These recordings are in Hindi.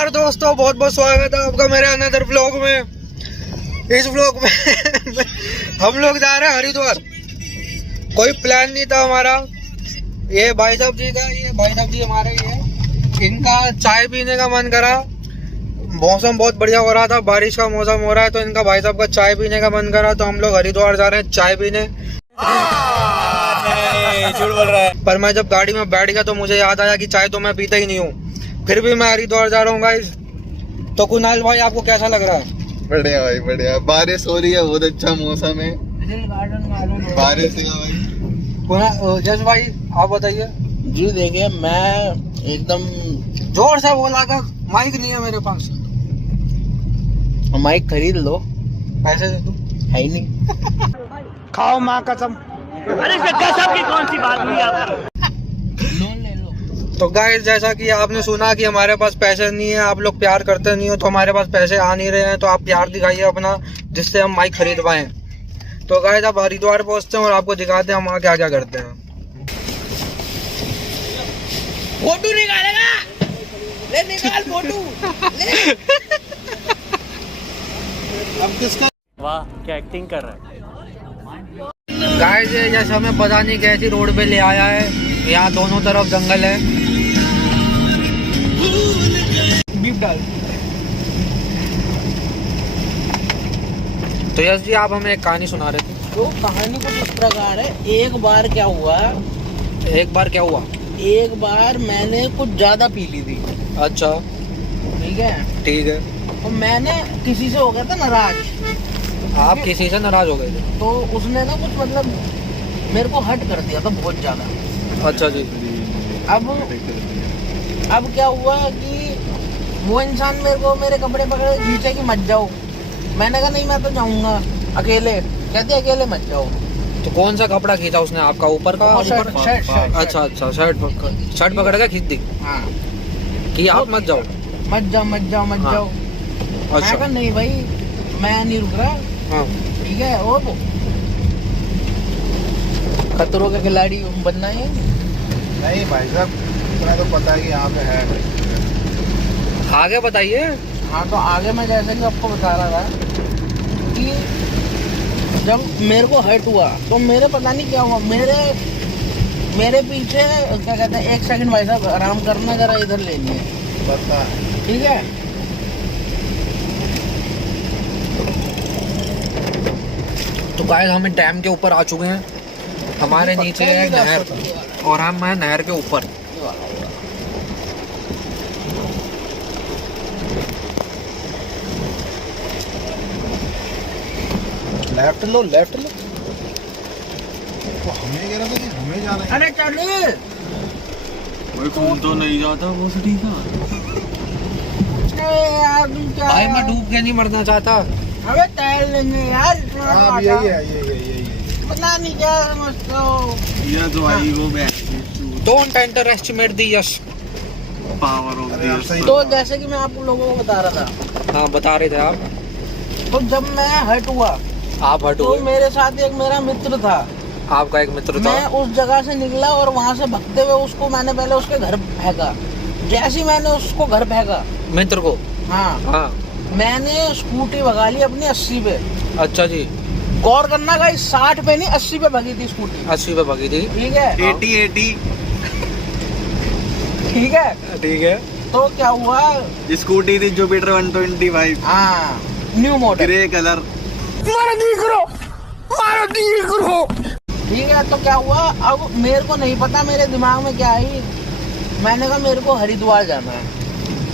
नमस्कार दोस्तों, बहुत बहुत स्वागत है आपका मेरे अनदर व्लॉग में। इस व्लॉग में हम लोग जा रहे हैं हरिद्वार। कोई प्लान नहीं था हमारा। ये भाई साहब जी का, ये भाई साहब जी हमारे ही है। इनका चाय पीने का मन करा। मौसम बहुत बढ़िया हो रहा था, बारिश का मौसम हो रहा है, तो इनका भाई साहब का चाय पीने का मन करा, तो हम लोग हरिद्वार जा रहे हैं चाय पीने। झूठ बोल रहा है। पर मैं जब गाड़ी में बैठ गया तो मुझे याद आया कि चाय तो मैं पीता ही नहीं हूँ, फिर भी मैं हरिद्वार जा रहा हूँ गाइस। तो कुणाल भाई आपको कैसा लग रहा है? बढ़िया भाई बढ़िया, बारिश हो रही है, बहुत अच्छा मौसम है। बारिश है भाई। जस भाई आप बताइए। जी देखिए, मैं एकदम जोर से बोला था, माइक नहीं है मेरे पास। माइक खरीद लो, पैसे दे दो। है ही नहीं। खाओ माँ कसम। अरे गजब की कौन सी बात हुई आप? लोन ले लो। तो गाइस, जैसा कि आपने सुना कि हमारे पास पैसे नहीं है, आप लोग प्यार करते नहीं हो, तो हमारे पास पैसे आ नहीं रहे हैं, तो आप प्यार दिखाइए अपना, जिससे हम माइक खरीद पाए। तो गाइस, अब हरिद्वार पहुंचते हैं और आपको दिखाते हैं हम वहाँ क्या क्या करते हैं। फोटो निकालेगा, ले निकाल फोटो ले। अब किसका? वाह क्या एक्टिंग कर रहा है। गाइस, जैसे हमें पता नहीं कैसी रोड पे ले आया है। यहाँ दोनों तरफ जंगल है। बीप डाल। तो यश जी, आप हमें एक कहानी सुना रहे थे। तो कहानी कुछ इस प्रकार है। एक बार क्या हुआ, एक बार क्या हुआ? एक बार मैंने कुछ ज्यादा पी ली थी। अच्छा, ठीक है। ठीक है। तो मैंने किसी से हो गया था नाराज। आप किसी से नाराज हो गए थे? तो उसने ना कुछ मतलब मेरे को हर्ट कर दिया था बहुत ज्यादा। अच्छा जी। अब क्या हुआ कि वो इंसान मेरे को मेरे कपड़े पकड़ के खींचे कि मत जाओ। मैंने कहा नहीं, मैं तो जाऊंगा अकेले। कहते अकेले मत जाओ। तो कौन सा कपड़ा खींचा उसने आपका? ऊपर का? शर्ट ऊपर? Shirt shirt. अच्छा अच्छा, शर्ट पकड़ के खींच दी हाँ, कि आप मत जाओ। मत जाओ मत जाओ मत हाँ। जाओ। मैं अच्छा। कहा नहीं भाई, मैं नहीं रुक रहा। हाँ। ठीक है। और खतरों का खिलाड़ी बनना है। नहीं भाई साहब, इतना तो पता है कि यहाँ पे है। आगे बताइए। हाँ, तो आगे मैं जैसे कि आपको बता रहा था कि जब मेरे को हर्ट हुआ तो मेरे पता नहीं क्या हुआ, मेरे पीछे क्या कहते हैं, एक सेकंड भाई साहब आराम करना, जरा इधर लेनी है। पता ठीक है। तो गाइस, हम डैम के ऊपर आ चुके हैं। हमारे नीचे है नहर और हम हैं नहर के ऊपर। लेफ्ट लो, लेफ्ट लो। तो हमें कह रहा था कि हमें जाना है। अरे चलिए। खून तो नहीं जाता वो सही का। यार तुम क्या भाई, मैं डूब के नहीं मरना चाहता। अबे तैर लेंगे यार। हाँ, अब यही है, यही। पता नहीं क्या समझते हो। ये जो आई वो don't under estimate the Yash power of अरे आप सही। तो जैसे कि मैं आप लोगों को बता रहा था, हाँ, बता रहे थे आप। तो जब मैं हर्ट हुआ आप हट तो हुए। मेरे साथ एक मेरा मित्र था। आपका एक मित्र था। मैं उस जगह से निकला और वहां से भागते हुए उसको मैंने पहले उसके घर फेंका। जैसे ही मैंने उसको घर फेंका, मित्र को? हाँ, हाँ। मैंने स्कूटी भगा ली अपनी 80 पे। अच्छा जी। गौर करना का 60 पे नहीं, 80 पे भगी थी स्कूटी। 80 पे भगी थी। ठीक है। 80 ठीक है। ठीक है। तो क्या हुआ, स्कूटी थी जुपिटर 125, हाँ, न्यू मॉडल। Grey colour. ठीक है। तो क्या हुआ, अब मेरे को नहीं पता मेरे दिमाग में क्या आई। मैंने कहा मेरे को हरिद्वार जाना है।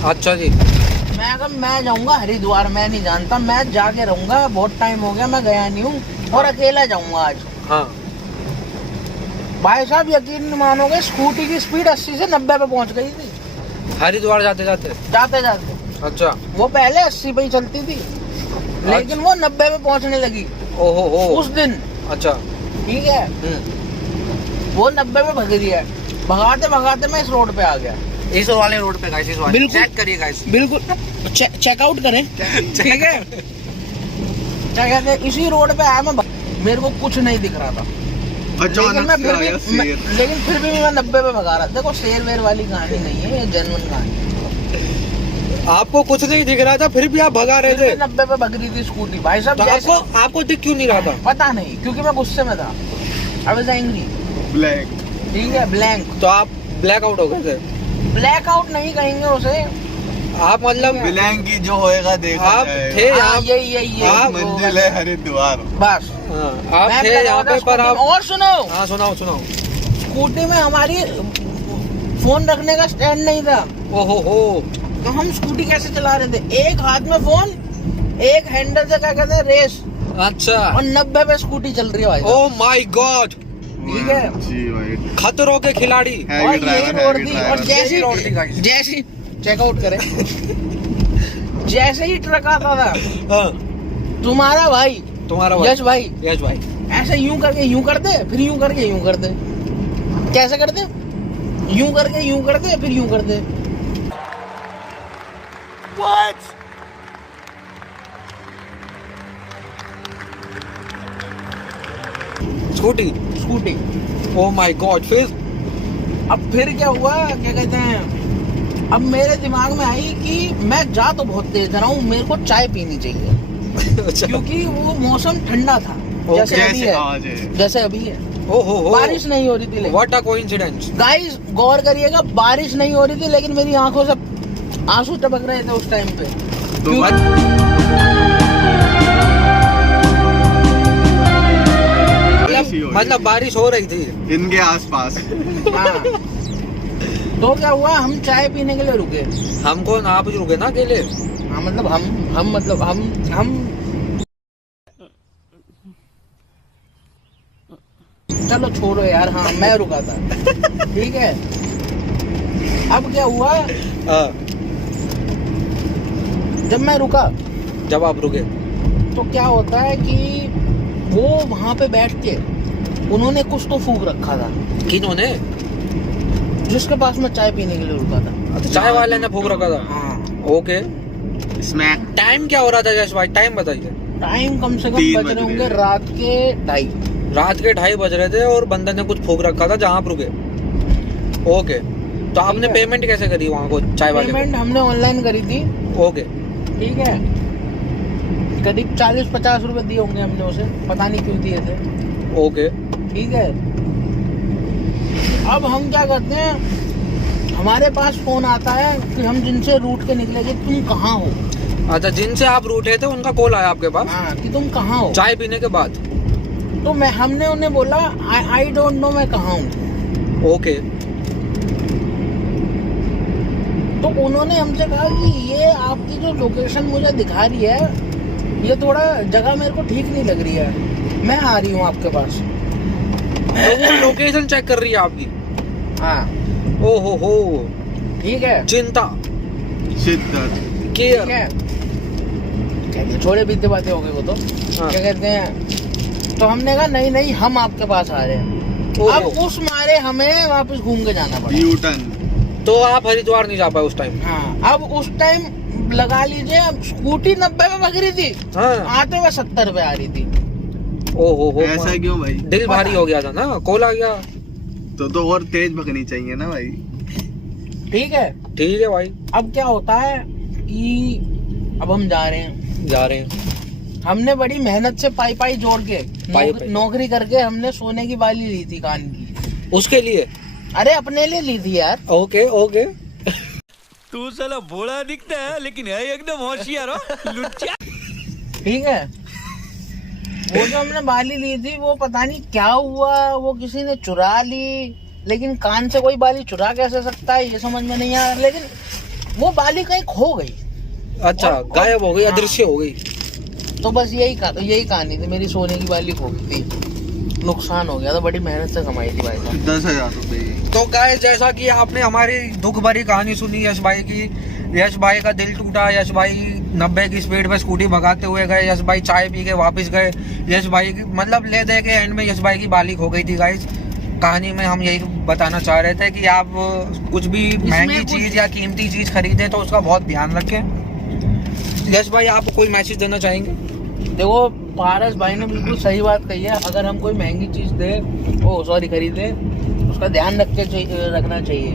अच्छा जी। मैं कहा मैं जाऊंगा हरिद्वार, मैं नहीं जानता, मैं जाके रहूंगा, बहुत टाइम हो गया मैं गया नहीं हूँ, और अकेला जाऊंगा आज। हाँ। भाई साहब यकीन नहीं मानोगे, स्कूटी की स्पीड 80 से 90 पे पहुंच गई थी हरिद्वार जाते जाते? जाते जाते। अच्छा। वो पहले 80 पे ही चलती थी, लेकिन वो 90 पे पहुंचने लगी ओहो हो। उस दिन। अच्छा। ठीक है। वो 90 पे भग रही है। भगाते भगाते मैं इस रोड पे आ गया। इस वाले रोड पे गाइस, इस वाले बिल्कुल। चेक करिए गाइस। बिल्कुल चेकआउट करें। ठीक है। क्या कहते हैं, इसी रोड पे आया मैं, मेरे को कुछ नहीं दिख रहा था। अचानक से आया शेर। लेकिन फिर भी मैं 90 पे भगा रहा था। देखो शेर वेर वाली कहानी नहीं है, ये जेन्युइन कहानी है। आपको कुछ नहीं दिख रहा था फिर भी आप भगा रहे थे। 90 पे भग रही थी स्कूटी भाई साहब। तो जैसे आपको दिख क्यों नहीं रहा था? पता नहीं, क्योंकि मैं गुस्से में था। I was angry. ब्लैक। ठीक है, ब्लैंक। तो आप ब्लैक आउट हो गए थे? ब्लैक आउट नहीं कहेंगे उसे आप मतलब ब्लैक की जो होएगा देखा आप जाएगा। थे हाँ, आप यही आप मंजिल है हरिद्वार। बस। हाँ, आप मैं थे लगा यहाँ था पे पर स्कूटी आप में। और सुनो, हाँ सुनाओ सुनाओ। स्कूटी में हमारी फोन रखने का स्टैंड नहीं था। ओहो हो। तो हम स्कूटी कैसे चला रहे थे? एक हाथ में फोन, एक हैंडल से क्या कहते हैं रेस, अच्छा। और 90 पे स्कूटी चल रही है भाई साहब। Oh my God. ठीक है। जी भाई। खतरों के खिलाड़ी। और हैवी यही ड्राइवर, रोड हैवी थी। और ड्राइवर। यही रोड थी guys। जैसे चेकआउट करे जैसे ही ट्रक आता था, हाँ, तुम्हारा भाई तुम्हारा यश भाई यश भाई ऐसे यूं करके यूं करते, फिर यूं करके यूं करते। कैसे करते? यूं करके यूं करते, फिर यूं करते। Scooty. Scooty. Oh my God. फिर अब फिर क्या हुआ, क्या कहते हैं, अब मेरे दिमाग में आई कि मैं जा तो बहुत तेज रहा हूँ, मेरे को चाय पीनी चाहिए। अच्छा। क्योंकि वो मौसम ठंडा था, जैसे अभी जैसे है, आज है। जैसे अभी है। ओहो हो। बारिश नहीं हो रही थी लेकिन। What a coincidence. गाइस गौर करिएगा, बारिश नहीं हो रही थी लेकिन मेरी आंखों से आंसू टपक रहे थे उस टाइम पे। तो मतलब बारिश हो रही थी इनके आसपास। हाँ। तो क्या हुआ, हम चाय पीने के लिए रुके। हमको ना आप रुके ना अकेले। हाँ मतलब हम चलो छोड़ो यार। हाँ मैं रुका था। ठीक है। अब क्या हुआ, हाँ, जब मैं रुका जब आप रुके तो क्या होता है कि वो वहां पे बैठ के उन्होंने कुछ तो फूक रखा था, किन्होंने? जिसके पास मैं चाय पीने के लिए रुका था। अच्छा, चाय वाले ने फूक रखा था। हाँ। ओके। स्मैक। टाइम क्या हो रहा था यश भाई? टाइम बताइए। टाइम कम से कम 3 बज बज रहे होंगे रहे हैं। रात के 2:30। रात के 2:30 बज रहे थे और बंदे ने कुछ फूक रखा था जहाँ आप रुके। ओके। तो आपने है। पेमेंट कैसे करी वहाँ को चाय वाले पेमेंट हमने ऑनलाइन करी थी। को? ओके। ठीक है। करीब 40-50 रुपए दिए होंगे हमने उसे, पता नहीं क्यों दिए थे। ओके। ठीक है। अब हम क्या करते हैं, हमारे पास फोन आता है कि हम जिनसे रूट के निकले थे, तुम कहाँ हो। अच्छा, जिनसे आप रूठे थे उनका कॉल आया आपके पास हाँ, कि तुम कहाँ हो। चाय पीने के बाद? तो हमने उन्हें बोला आई डोंट नो मैं कहाँ हूँ। ओके। तो उन्होंने हमसे कहा कि ये आपकी जो लोकेशन मुझे दिखा रही है, ये थोड़ा जगह मेरे को ठीक नहीं लग रही है, मैं आ रही हूँ आपके पास। तो वो लोकेशन चेक कर रही है आपकी? हाँ। ओहो हो। ठीक है। चिंता, शिद्दत। ठीक केयर। है। कहते छोड़े बीते बातें हो गए वो तो। हाँ। क्या कहते हैं, तो हमने कहा नहीं हम आपके पास आ रहे हैं। ओहो। अब उस मारे हमें वापस घूम के जाना पड़ा। U turn. तो आप हरिद्वार नहीं जा पाए उस टाइम? हाँ। अब उस टाइम लगा लीजिए, अब स्कूटी 90 पे भग रही थी, हाँ। आते हुए 70 पे आ रही थी। ओहो हो। ऐसा क्यों भाई? दिल भारी हो गया था ना, कॉल आ गया। तो और तेज भगनी चाहिए ना भाई। ठीक है। ठीक है भाई। अब क्या होता है कि अब हम जा रहे हैं, हमने बड़ी मेहनत से पाई जोड़ के पाई। नौकरी करके हमने सोने की बाली ली थी कान की। उसके लिए? अरे अपने लिए ली थी यार। Okay okay. तू साला भोला दिखता है लेकिन है एकदम होशियार हो लुच्चा। ठीक है। वो जो हमने बाली ली थी, वो पता नहीं क्या हुआ, वो किसी ने चुरा ली। लेकिन कान से कोई बाली चुरा कैसे सकता है, ये समझ में नहीं आ रहा। लेकिन वो बाली कहीं खो गई। अच्छा, गायब हो गई, हाँ। अदृश्य हो गई। तो बस यही कहानी थी, मेरी सोने की बाली खो गई थी, नुकसान हो गया था, बड़ी मेहनत से कमाई थी भाई साहब। 10,000 रुपए। तो गाइस, जैसा कि आपने हमारी दुख भरी कहानी सुनी यश भाई की, यश भाई का दिल टूटा, यश भाई 90 की स्पीड में स्कूटी भगाते हुए गए, यश भाई चाय पी के वापस गए, यश भाई की मतलब ले दे के एंड में यश भाई की बाली खो गई थी। गाइस, कहानी में हम यही बताना चाह रहे थे कि आप कुछ भी महंगी चीज या कीमती चीज खरीदें तो उसका बहुत ध्यान रखें। यश भाई, आप कोई मैसेज देना चाहेंगे? देखो, पारस भाई ने बिल्कुल सही बात कही है। अगर हम कोई महंगी चीज खरीदे, उसका ध्यान रखना चाहिए,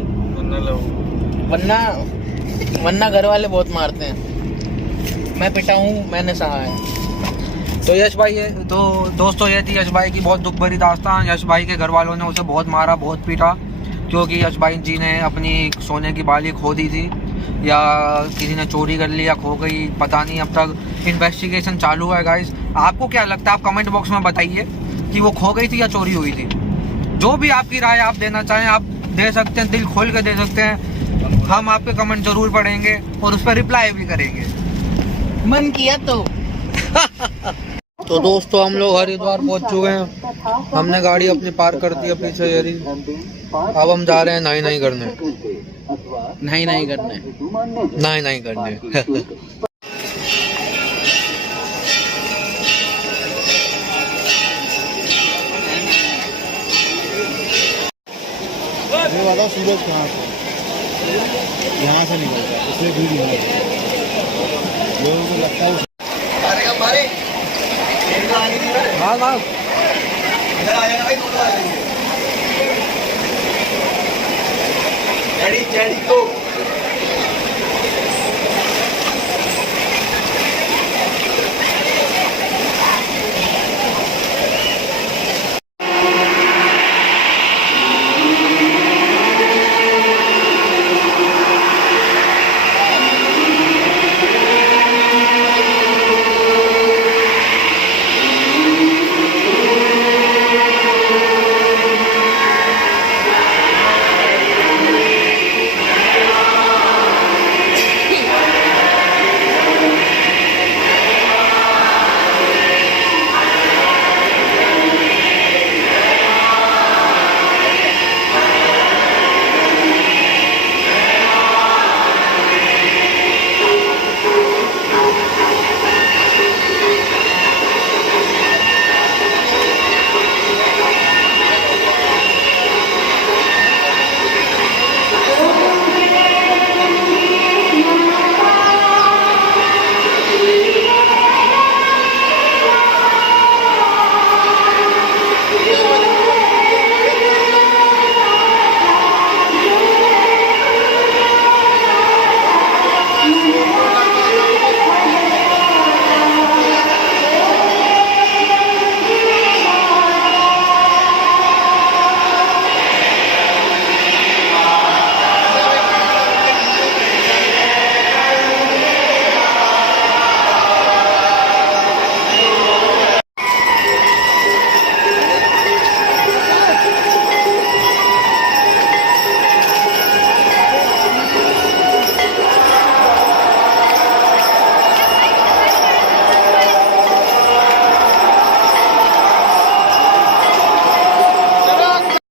वरना वरना घर वाले बहुत मारते हैं। मैं पिटा हूँ, मैंने सहा है। तो यश भाई ये तो दोस्तों ये थी यश भाई की बहुत दुख भरी दास्तान। यश भाई के घर वालों ने उसे बहुत मारा, बहुत पीटा, क्योंकि यश भाई जी ने अपनी सोने की बाली खो दी थी या किसी ने चोरी कर ली या खो गई, पता नहीं। अब तक इन्वेस्टिगेशन चालू है गाइस। आपको क्या लगता है, आप कमेंट बॉक्स में बताइए कि वो खो गई थी या चोरी हुई थी। जो भी आपकी राय आप देना चाहें आप दे सकते हैं, दिल खोल के दे सकते हैं। हम आपके कमेंट जरूर पढ़ेंगे और उस पर रिप्लाई भी करेंगे। मन किया तो। तो दोस्तों हम लोग हरिद्वार पहुंच चुके हैं। हमने गाड़ी अपनी पार्क कर दी है पीछे येरी। अब हम जा रहे हैं नहीं करने। नहीं करने। नहीं करने। ये बताओ सूरज कहाँ से? यहाँ से निकलता है, इसलिए भी लोगों को लगता है हाँ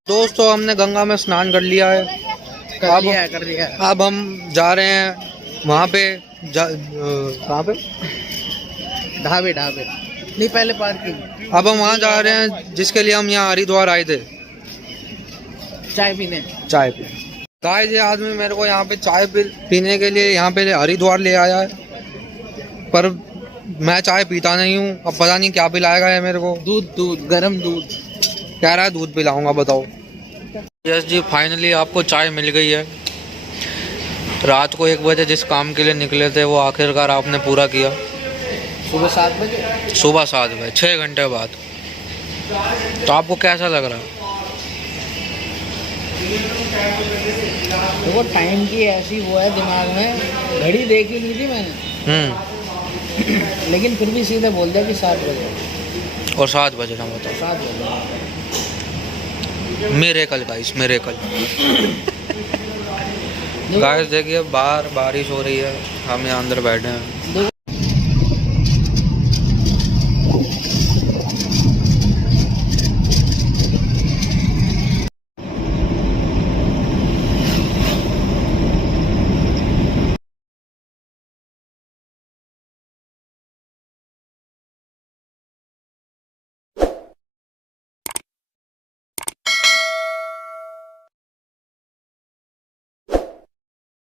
दोस्तों हमने गंगा में स्नान कर लिया है। कर लिया है। अब हम जा रहे हैं वहाँ पे कहाँ पे ढाबे नहीं, पहले पार्किंग। अब हम वहाँ जा रहे हैं जिसके लिए हम यहाँ हरिद्वार आए थे, चाय पीने। गाइस ये आदमी मेरे को यहाँ पे चाय पीने के लिए यहाँ पे हरिद्वार ले आया है, पर मैं चाय पीता नहीं हूँ। अब पता नहीं क्या पिलाएगा ये मेरे को। दूध गरम दूध कह रहा है दूध पिलाऊंगा, बताओ। यस जी फाइनली आपको चाय मिल गई है। रात को 1 बजे जिस काम के लिए निकले थे वो आखिरकार आपने पूरा किया। सुबह 7 बजे। सुबह 7 बजे 6 घंटे बाद। तो आपको कैसा लग रहा है? देखो टाइम की ऐसी वो है दिमाग में, घड़ी देखी नहीं थी मैंने। लेकिन फिर भी सीधे बोल दिया कि 7 बजे। और 7 बजे ना बताओ। 7 बजे। Miracle guys, miracle. गाइस देखिए बाहर बारिश हो रही है, हम यहाँ अंदर बैठे हैं।